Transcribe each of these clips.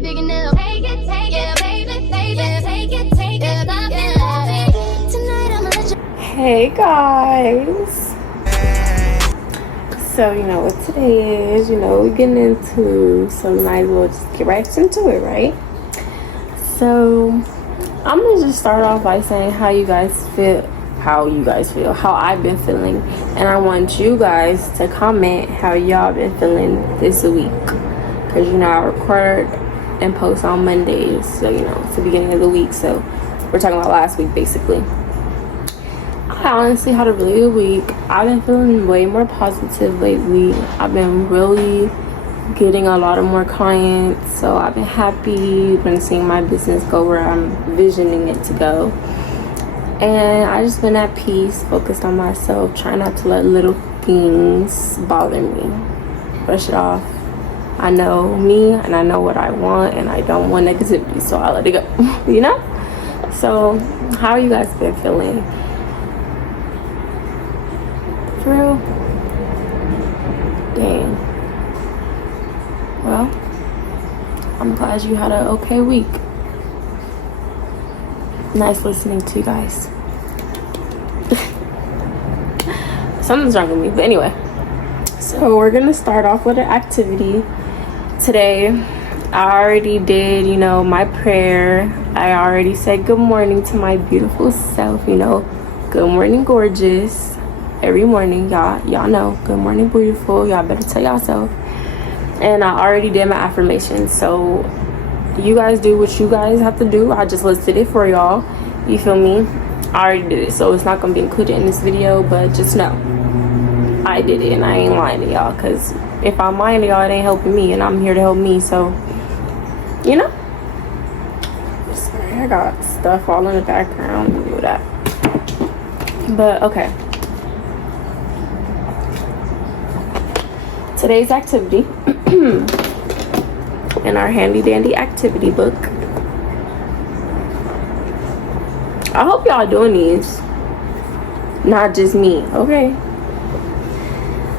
it big enough. Take it, yeah, baby, yeah, take it, yeah, love it. Tonight I'ma let you. Hey guys. So you know what today is, we're getting into, so we might as well just get right into it, right? So I'm gonna just start off by saying how you guys feel, how I've been feeling, and I want you guys to comment how y'all been feeling this week, because I record and post on Mondays, so it's the beginning of the week, so we're talking about last week basically. I honestly had a really good week. I've been feeling way more positive lately. I've been really getting a lot of more clients, so I've been happy, been seeing my business go where I'm visioning it to go, and I just been at peace, focused on myself, trying not to let little things bother me. Brush it off. I know me and I know what I want, and I don't want negativity, so I let it go. So how you guys been feeling? For real? Dang. Well, I'm glad you had an okay week. Nice listening to you guys. Something's wrong with me, but anyway. So we're gonna start off with an activity today. I already did, my prayer. I already said good morning to my beautiful self, Good morning, gorgeous. Every morning, y'all know, good morning, beautiful. Y'all better tell yourself. And I already did my affirmations, so you guys do what you guys have to do. I just listed it for y'all, you feel me? I already did it, so it's not gonna be included in this video, but just know I did it, and I ain't lying to y'all, because if I'm lying to y'all, it ain't helping me, and I'm here to help me. So sorry, I got stuff all in the background. Do that, but okay. Today's activity in our handy dandy activity book. I hope y'all doing these, not just me, okay?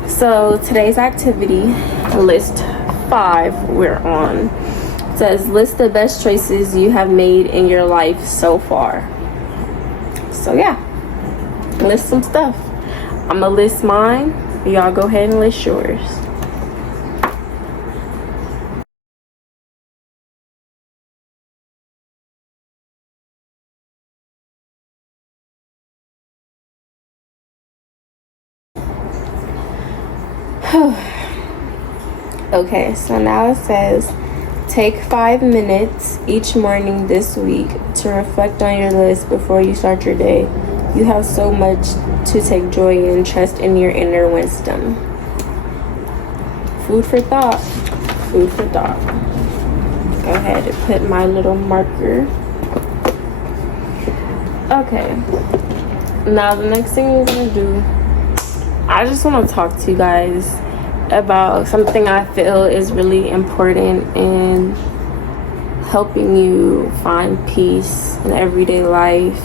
So today's activity, list 5, we're on. It says list the best choices you have made in your life so far. So yeah, list some stuff. I'm gonna list mine, y'all go ahead and list yours. Okay, so now it says take 5 minutes each morning this week to reflect on your list before you start your day. You have so much to take joy in. Trust in your inner wisdom. Food for thought. Food for thought. Go ahead and put my little marker. Okay, now the next thing we're gonna do, I just want to talk to you guys about something I feel is really important in helping you find peace in everyday life,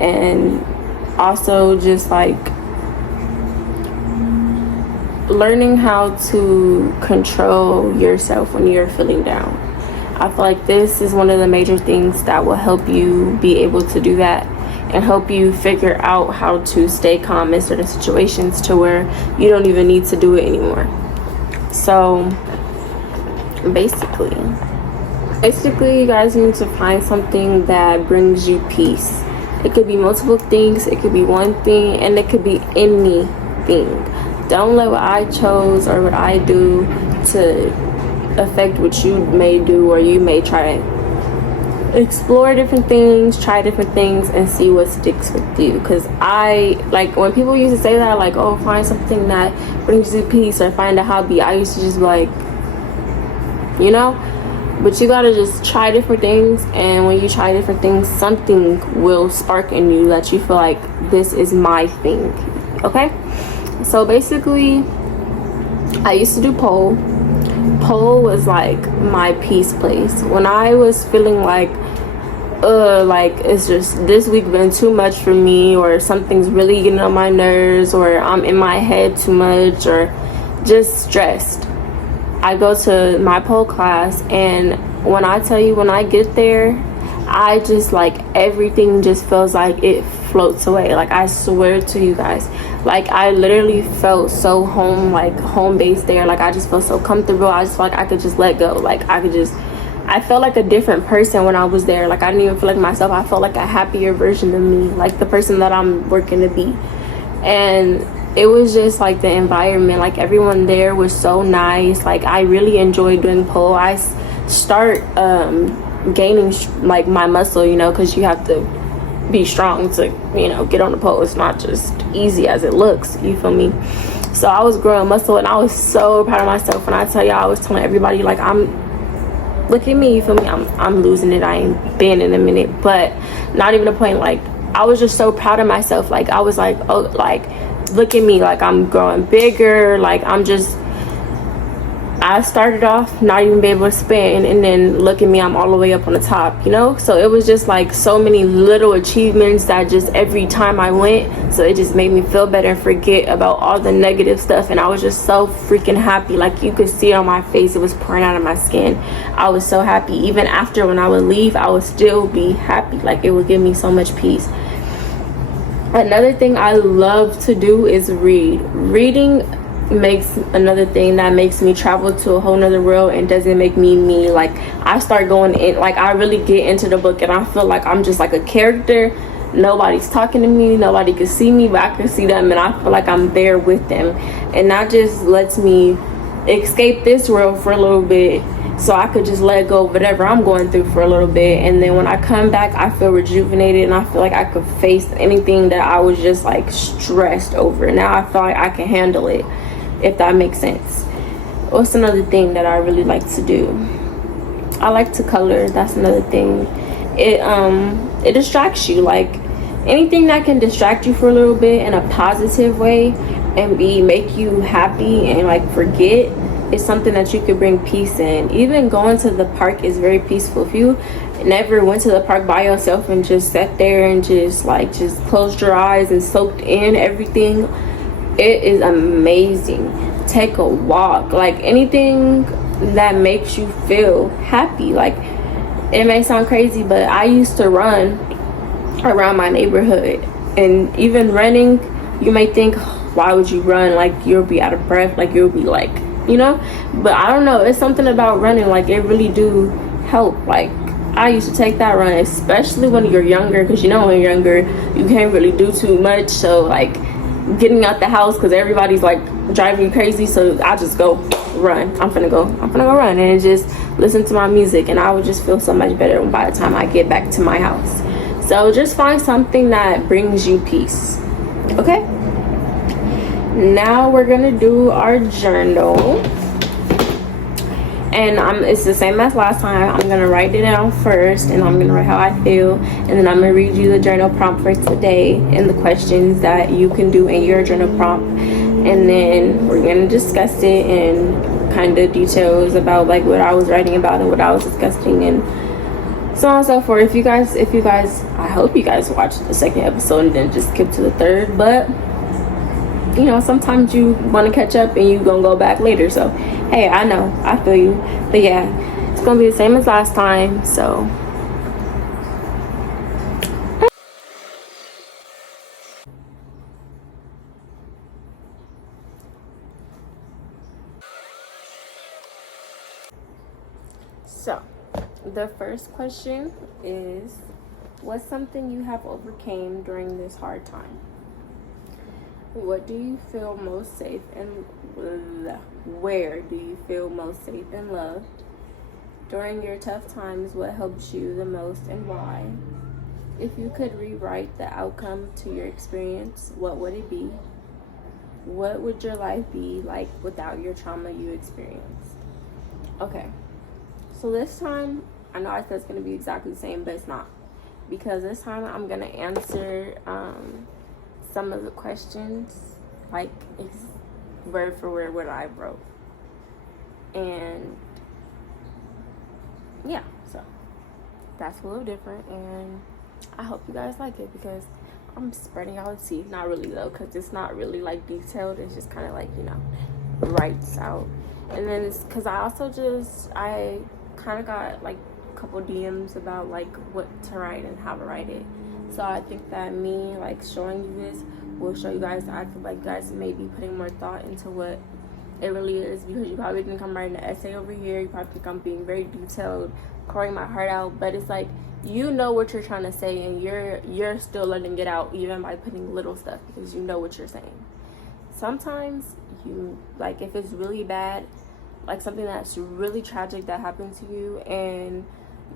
and also just like learning how to control yourself when you're feeling down. I feel like this is one of the major things that will help you be able to do that and help you figure out how to stay calm in certain situations to where you don't even need to do it anymore. So basically you guys need to find something that brings you peace. It could be multiple things, it could be one thing, and it could be anything. Don't let what I chose or what I do to affect what you may do, or you may try to explore different things, try different things, and see what sticks with you. Because I like when people used to say that, like, oh, find something that brings you peace or find a hobby, I used to just be like, but you gotta just try different things, and when you try different things, something will spark in you that you feel like this is my thing. Okay, so basically I used to do pole was like my peace place when I was feeling like it's just this week been too much for me, or something's really getting on my nerves, or I'm in my head too much, or just stressed. I go to my pole class, and when I tell you, when I get there, I just like everything just feels like it floats away. Like, I swear to you guys, like, I literally felt so home, like home base there. Like, I just felt so comfortable. I just felt like I could just let go. Like, I felt like a different person when I was there. Like, I didn't even feel like myself. I felt like a happier version of me, like the person that I'm working to be. And it was just like the environment, like everyone there was so nice. Like, I really enjoyed doing pole. I start gaining like my muscle, you know, because you have to be strong to, you know, get on the pole. It's not just easy as it looks, you feel me? So I was growing muscle, and I was so proud of myself. When I tell y'all, I was telling everybody, like, look at me, you feel me? I'm losing it. I ain't been in a minute, but not even a point. Like, I was just so proud of myself. Like, I was like, oh, like, look at me, like, I'm growing bigger. Like, I started off not even be able to spin, and then look at me, I'm all the way up on the top, you know? So it was just like so many little achievements that just every time I went, so it just made me feel better and forget about all the negative stuff. And I was just so freaking happy. Like, you could see it on my face, it was pouring out of my skin. I was so happy. Even after, when I would leave, I would still be happy. Like, it would give me so much peace. Another thing I love to do is read. Reading makes another thing that makes me travel to a whole nother world and doesn't make me. Like, I start going in, like, I really get into the book, and I feel like I'm just like a character. Nobody's talking to me, nobody can see me, but I can see them, and I feel like I'm there with them. And that just lets me escape this world for a little bit, so I could just let go of whatever I'm going through for a little bit. And then when I come back, I feel rejuvenated, and I feel like I could face anything that I was just like stressed over. Now I feel like I can handle it, if that makes sense. What's another thing that I really like to do? I like to color. That's another thing. It distracts you. Like, anything that can distract you for a little bit in a positive way and make you happy and like forget, is something that you could bring peace in. Even going to the park is very peaceful. If you never went to the park by yourself and just sat there and just closed your eyes and soaked in everything, it is amazing. Take a walk. Like, anything that makes you feel happy. Like, it may sound crazy, but I used to run around my neighborhood. And even running, you may think, why would you run? Like, you'll be out of breath. Like, you'll be like, you know? But I don't know, it's something about running, like, it really do help. Like, I used to take that run, especially when you're younger, because you know, when you're younger, you can't really do too much. So, like, getting out the house, because everybody's like driving you crazy, so I just go run. I'm gonna go run, and just listen to my music, and I would just feel so much better by the time I get back to my house. So just find something that brings you peace. Okay, now we're gonna do our journal, and it's the same as last time. I'm gonna write it down first, and I'm gonna write how I feel, and then I'm gonna read you the journal prompt for today and the questions that you can do in your journal prompt, and then we're gonna discuss it and kind of details about like what I was writing about and what I was discussing, and so on and so forth. If you guys, I hope you guys watched the second episode and then just skip to the third, but you know, sometimes you want to catch up and you gonna go back later. So hey, I know, I feel you. But yeah, it's gonna be the same as last time. So the first question is, what's something you have overcame during this hard time? What do you feel most safe and where do you feel most safe and loved? During your tough times, what helps you the most and why? If you could rewrite the outcome to your experience, what would it be? What would your life be like without your trauma you experienced? Okay, so this time, I know I said it's going to be exactly the same, but it's not. Because this time I'm going to answer some of the questions, like word for word what I wrote. And yeah, so that's a little different, and I hope you guys like it, because I'm spreading out the tea. Not really though, because it's not really like detailed. It's just kind of like, you know, writes out. And then it's because I kind of got like a couple DMs about like what to write and how to write it. So I think that me like showing you this will show you guys that I feel like you guys may be putting more thought into what it really is, because you probably think I'm writing an essay over here. You probably think I'm being very detailed, pouring my heart out, but it's like, you know what you're trying to say, and you're still letting it out even by putting little stuff, because you know what you're saying. Sometimes you, like, if it's really bad, like something that's really tragic that happened to you, and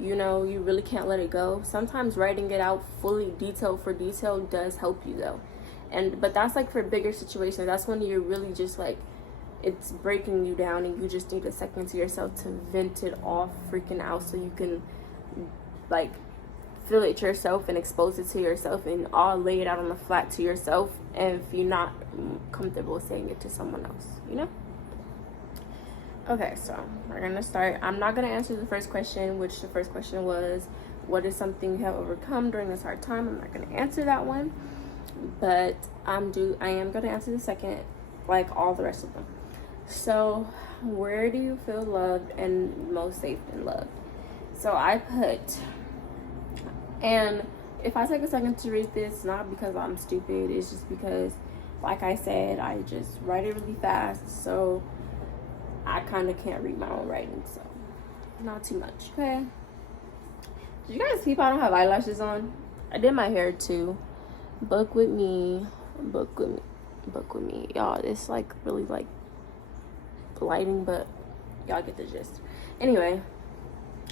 you know you really can't let it go, sometimes writing it out fully, detail for detail, does help you though. But that's like for bigger situations. That's when you're really just like, it's breaking you down and you just need a second to yourself to vent it all freaking out, so you can like feel it yourself and expose it to yourself and all lay it out on the flat to yourself, and if you're not comfortable saying it to someone else, you know. Okay, so we're gonna start. I'm not gonna answer the first question, which the first question was, what is something you have overcome during this hard time? I'm not gonna answer that one, but I am gonna answer the second, like all the rest of them. So, where do you feel loved and most safe in love? So I put, and if I take a second to read this, not because I'm stupid, it's just because, like I said, I just write it really fast, so I kind of can't read my own writing, so not too much, okay? Did you guys peep I don't have eyelashes on? I did my hair too. Book with me, y'all. It's like really like lighting, but y'all get the gist. Anyway,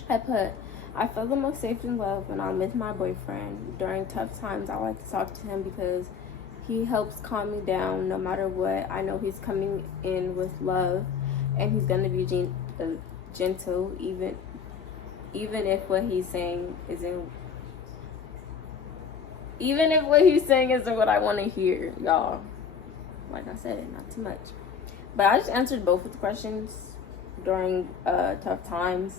I put, I feel the most safe in love when I'm with my boyfriend. During tough times, I like to talk to him because he helps calm me down no matter what. I know he's coming in with love, and he's gonna be gentle, even if what he's saying isn't what I want to hear, y'all. Like I said, not too much. But I just answered both of the questions during tough times.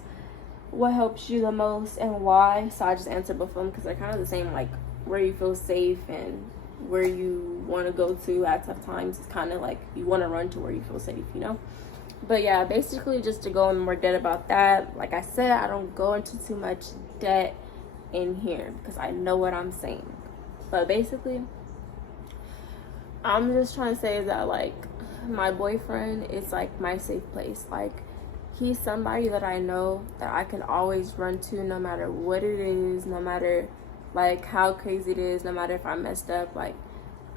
What helps you the most and why? So I just answered both of them because they're kind of the same, like where you feel safe and where you want to go to at tough times. It's kind of like you want to run to where you feel safe, you know? But yeah, basically just to go in more depth about that, like I said, I don't go into too much depth in here because I know what I'm saying. But basically, I'm just trying to say that like my boyfriend is like my safe place. Like, he's somebody that I know that I can always run to no matter what it is, no matter like how crazy it is, no matter if I messed up. Like,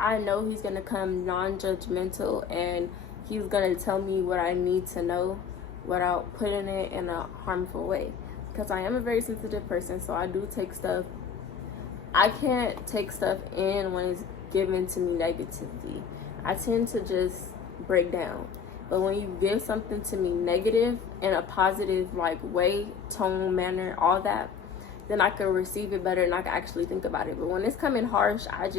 I know he's gonna come non-judgmental and he's gonna tell me what I need to know without putting it in a harmful way. Because I am a very sensitive person, so I do take stuff. I can't take stuff in when it's given to me negatively. I tend to just break down. But when you give something to me negative in a positive like way, tone, manner, all that, then I can receive it better and I can actually think about it. But when it's coming harsh, I'm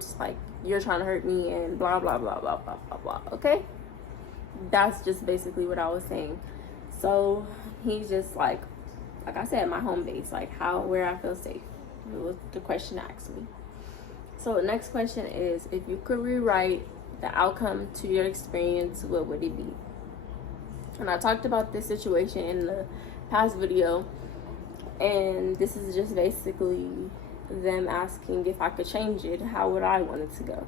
just like, you're trying to hurt me and blah blah blah blah blah blah blah. Okay? That's just basically what I was saying. So he's just like I said, my home base, like where I feel safe. It was the question asked me. So the next question is, if you could rewrite the outcome to your experience, what would it be? And I talked about this situation in the past video, and this is just basically them asking if I could change it, how would I want it to go?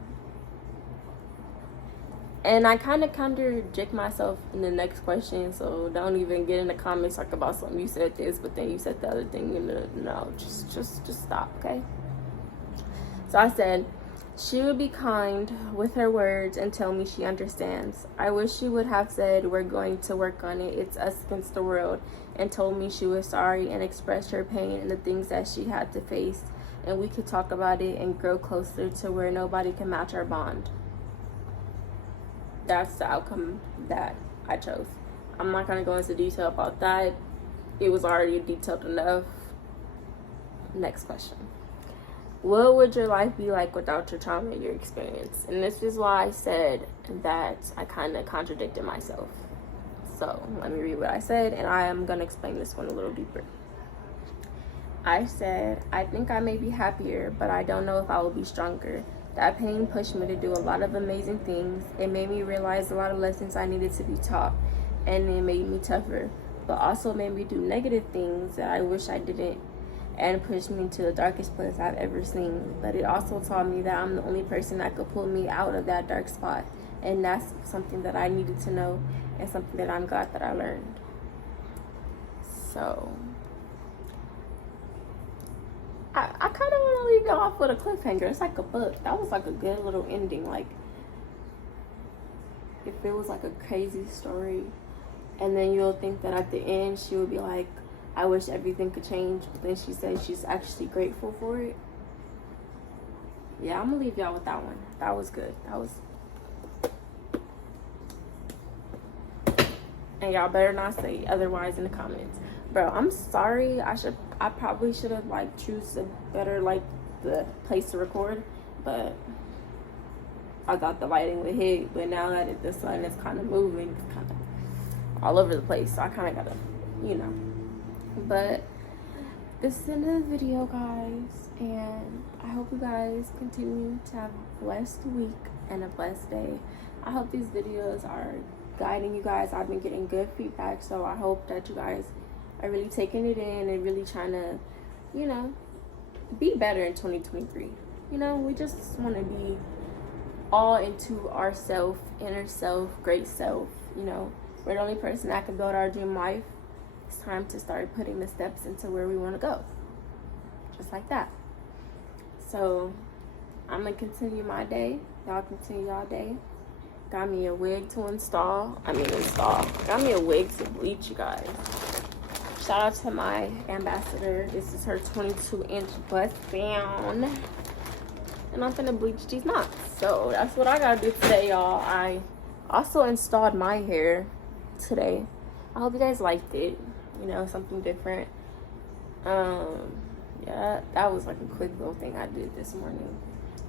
And I kind of contradict myself in the next question, so don't even get in the comments talk about something. You said this, but then you said the other thing. No, just stop, okay? So I said, she would be kind with her words and tell me she understands. I wish she would have said, we're going to work on it, it's us against the world, and told me she was sorry and expressed her pain and the things that she had to face, and we could talk about it and grow closer to where nobody can match our bond. That's the outcome that I chose. I'm not going to go into detail about that. It was already detailed enough. Next question. What would your life be like without your trauma and your experience? And this is why I said that I kind of contradicted myself. So let me read what I said, and I am going to explain this one a little deeper. I said, I think I may be happier, but I don't know if I will be stronger. That pain pushed me to do a lot of amazing things. It made me realize a lot of lessons I needed to be taught, and it made me tougher, but also made me do negative things that I wish I didn't, and pushed me to the darkest place I've ever seen. But it also taught me that I'm the only person that could pull me out of that dark spot, and that's something that I needed to know, and something that I'm glad that I learned. So I kind of want to leave y'all off with a cliffhanger. It's like a book. That was like a good little ending. Like, if it was like a crazy story, and then you'll think that at the end she would be like, I wish everything could change, but then she says she's actually grateful for it. Yeah, I'm gonna leave y'all with that one. That was good. That was. And y'all better not say otherwise in the comments. Bro, I'm sorry. I probably should have like choose a better like the place to record, but I thought the lighting would hit. But now that the sun is kind of moving, it's kind of all over the place, so I kind of gotta, you know. But this is the end of the video, guys, and I hope you guys continue to have a blessed week and a blessed day. I hope these videos are guiding you guys. I've been getting good feedback, so I hope that you guys are really taking it in and really trying to, you know, be better in 2023. You know, we just want to be all into ourself, inner self, great self. You know, we're the only person that can build our dream life. It's time to start putting the steps into where we want to go, just like that. So I'm gonna continue my day. Y'all continue y'all day. Got me a wig to install. Got me a wig to bleach, you guys. Shout out to my ambassador. This is her 22-inch bust down, and I'm gonna bleach these knots. So that's what I gotta do today, y'all. I also installed my hair today. I hope you guys liked it. You know, something different. Yeah, that was like a quick little thing I did this morning.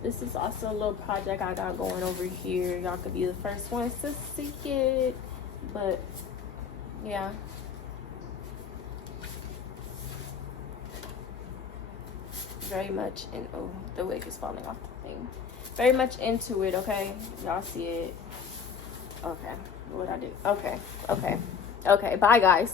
This is also a little project I got going over here. Y'all could be the first ones to see it. But yeah. Very much in, oh, the wig is falling off the thing. Very much into it, okay? Y'all see it. Okay. What I do? Okay. Bye, guys.